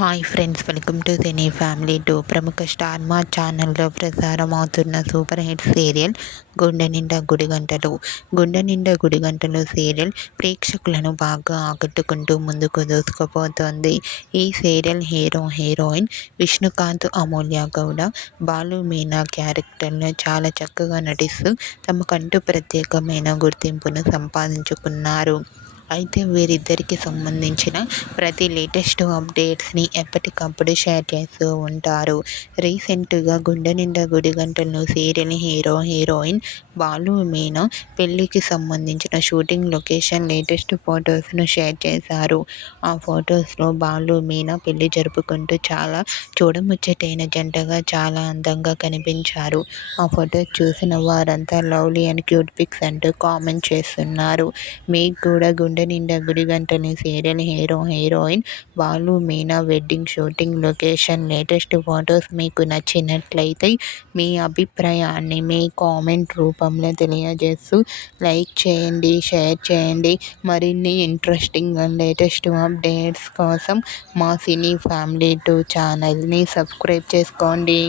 Hi friends, welcome to cine family 2. ప్రముఖ star మా ఛానల్లో ప్రసారం అవుతున్న సూపర్ హిట్ సీరియల్ గుండె నిండా గుడిగంటలు. గుండె నిండా గుడిగంటలు సీరియల్ ప్రేక్షకులను బాగా ఆకట్టుకుంటూ ముందుకు దూసుకుపోతోంది. ఈ సీరియల్ హీరోయిన్ విష్ణుకాంత్, అమూల్య గౌడ, బాలు మీనా క్యారెక్టర్లో చాలా చక్కగా నటిస్తూ తమకంటూ ప్రత్యేకమైన గుర్తింపును సంపాదించుకున్నారు. అయితే వీరిద్దరికి సంబంధించిన ప్రతి లేటెస్ట్ అప్డేట్స్ని ఎప్పటికప్పుడు షేర్ చేస్తూ ఉంటారు. రీసెంట్గా గుండె నిండా గుడిగంటలు సీరియల్ హీరోయిన్ బాలు మీనా పెళ్లికి సంబంధించిన షూటింగ్ లొకేషన్ లేటెస్ట్ ఫొటోస్ను షేర్ చేశారు. ఆ ఫొటోస్లో బాలు మీనా పెళ్లి జరుపుకుంటూ చాలా చూడముచ్చటైన జంటగా చాలా అందంగా కనిపించారు. ఆ ఫొటోస్ చూసిన వారంతా లవ్లీ అండ్ క్యూట్ పిక్స్ అంటూ కామెంట్ చేస్తున్నారు. మీకు కూడా Gunde Ninda Gudigantalu serial heroine Balu Meena wedding shooting location latest photos మీకు నచ్చినట్లయితే మీ అభిప్రాయాన్ని మీ కామెంట్ రూపంలో తెలియజేస్తూ లైక్ చేయండి, షేర్ చేయండి. మరిన్ని ఇంట్రెస్టింగ్ అండ్ లేటెస్ట్ అప్డేట్స్ కోసం మా సినీ ఫ్యామిలీ 2 ఛానల్ని సబ్స్క్రైబ్ చేసుకోండి.